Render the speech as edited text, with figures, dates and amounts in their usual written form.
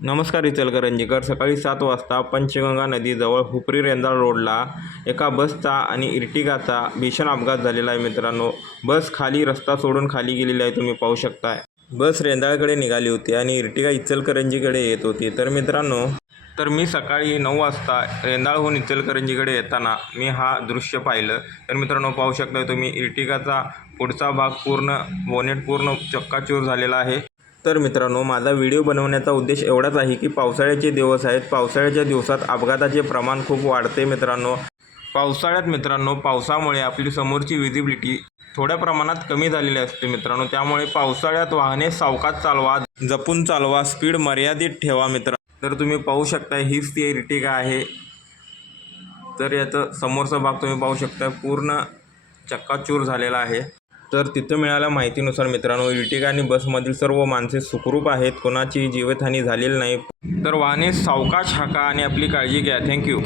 नमस्कार इचलकरंजीकर. सकाळी 7 वाजता पंचगंगा नदीजवळ हुपरी रेंदाळ रोडला एका बसचा आणि इर्टिगाचा भीषण अपघात झालेला आहे मित्रांनो. बस खाली रस्ता सोडून खाली गेलेली आहे, तुम्ही पाहू शकताय. बस रेंदाळकडे निघाली होती आणि इर्टिगा इचलकरंजीकडे येत होती. तर मित्रांनो, मी सकाळी 9 वाजता रेंदाळहून इचलकरंजीकडे येताना मी हा दृश्य पाहिलं. तर मित्रांनो, पाहू शकता तुम्ही इर्टिगाचा पुढचा भाग बोनेट पूर्ण चक्काचूर झालेला आहे. तर मित्रांनो, माझा व्हिडिओ बनवण्याचा उद्देश एवढाच आहे की पावसाळ्याचे दिवस आहेत. पावसाळ्याच्या दिवसात अपघाताचे प्रमाण खूप वाढते मित्रांनो. पावसामुळे आपली समोरची विजिबिलिटी थोड्या प्रमाणात कमी झालेली असते मित्रांनो. त्यामुळे पावसाळ्यात वाहने सावकाश चालवा, जपून चालवा, स्पीड मर्यादित ठेवा मित्रांनो. तर तुम्ही पाहू शकता, हीच ती इर्टिगा आहे. तर याचं समोरचा भाग तुम्ही पाहू शकता, पूर्ण चक्काचूर झालेला आहे. तर तिथं मिळालेल्या माहितीनुसार मित्रांनो, इर्टिगा आणि बसमधील सर्व माणसे सुखरूप आहेत, कोणाची जीवितहानी झालेली नाही. तर वाहने सावकाश हाका आणि आपली काळजी घ्या. थँक्यू.